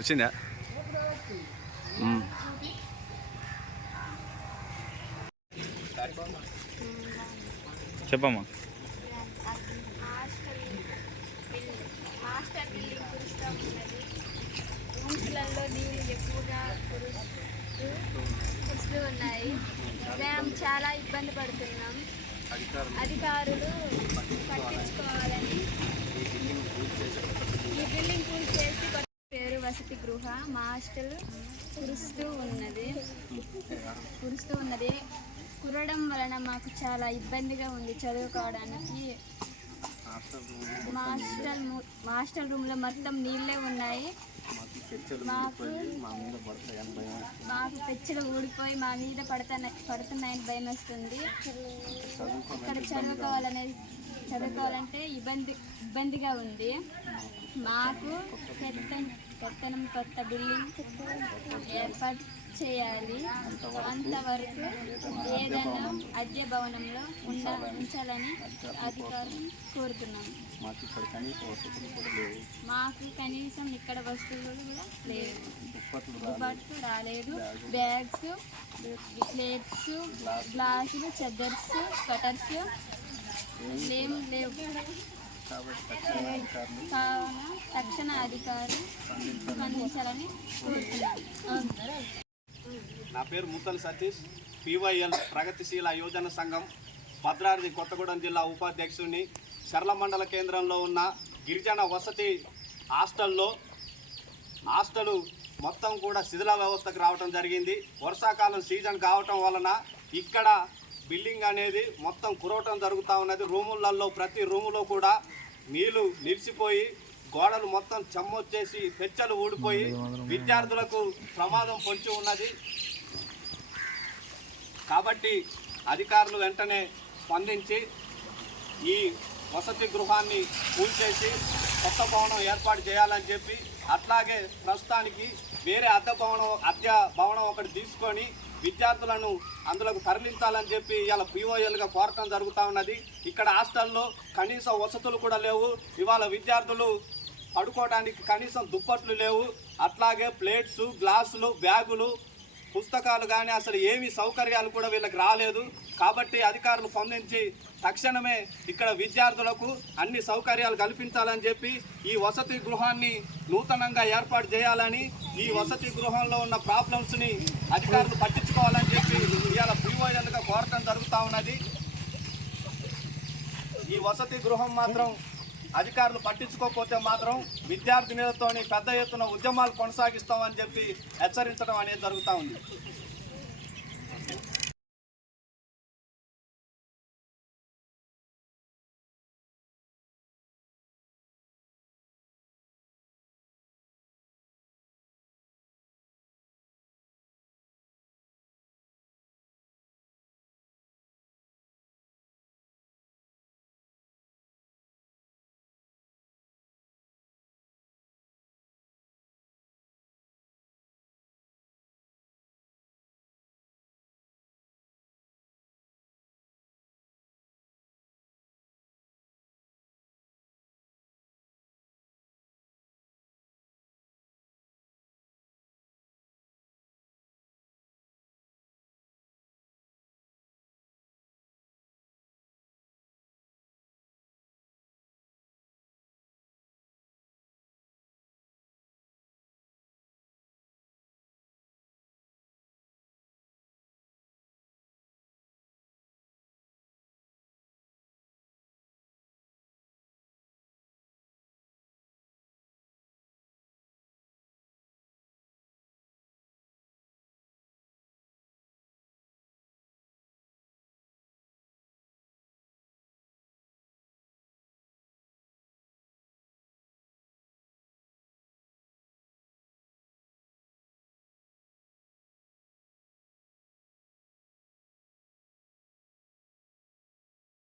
వచ్చిందా? చెప్పమ్మా. Hostel building master రూమ్స్లలో నీళ్ళు ఎక్కువగా కురుస్తూ కురుస్తూ ఉన్నాయి మేము చాలా ఇబ్బంది పడుతున్నాం. అధికారులు పట్టించుకోవాలని ఈ బిల్డింగ్ కూల్ చేసి కొత్త పేరు వసతి గుహ మా హాస్టల్ కురుస్తూ ఉన్నది. కురుస్తూ ఉన్నది. కురడం వలన మాకు చాలా ఇబ్బందిగా ఉంది చదువుకోవడానికి. మా హాస్టల్ మా హాస్టల్ రూమ్లో మొత్తం నీళ్ళే ఉన్నాయి. మాకు మాకు పెచ్చలు ఊడిపోయి మా మీద పడుతున్న పడుతున్నాయని భయం వస్తుంది. ఇక్కడ చదువుకోవాలనేది చదువుకోవాలంటే ఇబ్బంది ఇబ్బందిగా ఉంది. మాకు పెద్ద పెత్తనం కొత్త బిల్డింగ్ ఏర్పాటు చేయాలి. అంతవరకు ఏదైనా అద్దె భవనంలో ఉండ ఉంచాలని అధికారులు కోరుతున్నాము మాకు కనీసం ఇక్కడ వస్తువులు కూడా లేవు. దుప్పట్లు రాలేదు. బ్యాగ్స్ ప్లేట్స్ గ్లాసులు చెద్దర్స్ స్వెటర్స్ ఏం లేవు. కావున తక్షణ అధికారులు స్పందించాలని కోరుతున్నాను నా పేరు ముత్తల్ సతీష్. పివైఎల్ ప్రగతిశీల యోజన సంఘం భద్రాద్రి కొత్తగూడెం జిల్లా ఉపాధ్యక్షుడిని సరళ మండల కేంద్రంలో ఉన్న గిరిజన వసతి హాస్టల్లో హాస్టలు మొత్తం కూడా శిథిల వ్యవస్థకు రావటం జరిగింది. వర్షాకాలం సీజన్ కావటం వలన ఇక్కడ బిల్డింగ్ అనేది మొత్తం కురవటం జరుగుతూ ఉన్నది. రూములలో ప్రతి రూములో కూడా నీళ్ళు నిలిచిపోయి గోడలు మొత్తం చెమ్మొచ్చేసి పెచ్చలు ఊడిపోయి విద్యార్థులకు ప్రమాదం పొంచి ఉన్నది. కాబట్టి అధికారులు వెంటనే స్పందించి ఈ వసతి గృహాన్ని కూల్చేసి కొత్త భవనం ఏర్పాటు చేయాలని చెప్పి అట్లాగే ప్రస్తుతానికి వేరే అద్దె భవనం అద్దె భవనం ఒకటి తీసుకొని విద్యార్థులను అందులోకి తరలించాలని చెప్పి ఇవాళ పీఓఎల్గా కోరటం జరుగుతూ ఉన్నది. ఇక్కడ హాస్టల్లో కనీస వసతులు కూడా లేవు. ఇవాళ విద్యార్థులు పడుకోవడానికి కనీసం దుప్పట్లు లేవు. అట్లాగే ప్లేట్స్ గ్లాసులు బ్యాగులు పుస్తకాలు కానీ అసలు ఏమి సౌకర్యాలు కూడా వీళ్ళకి రాలేదు. కాబట్టి అధికారులు స్పందించి తక్షణమే ఇక్కడ విద్యార్థులకు అన్ని సౌకర్యాలు కల్పించాలని చెప్పి ఈ వసతి గృహాన్ని నూతనంగా ఏర్పాటు చేయాలని ఈ వసతి గృహంలో ఉన్న ప్రాబ్లమ్స్ని అధికారులు పట్టించుకోవాలని చెప్పి ఇవాళ పీఓఎల్గా కోరటం జరుగుతూ ఉన్నది. ఈ వసతి గృహం మాత్రం అధికారులు పట్టించుకోకపోతే మాత్రం విద్యార్థినులతోని పెద్ద ఎత్తున ఉద్యమాలు కొనసాగిస్తామని చెప్పి హెచ్చరించడం అనేది జరుగుతూ ఉంది.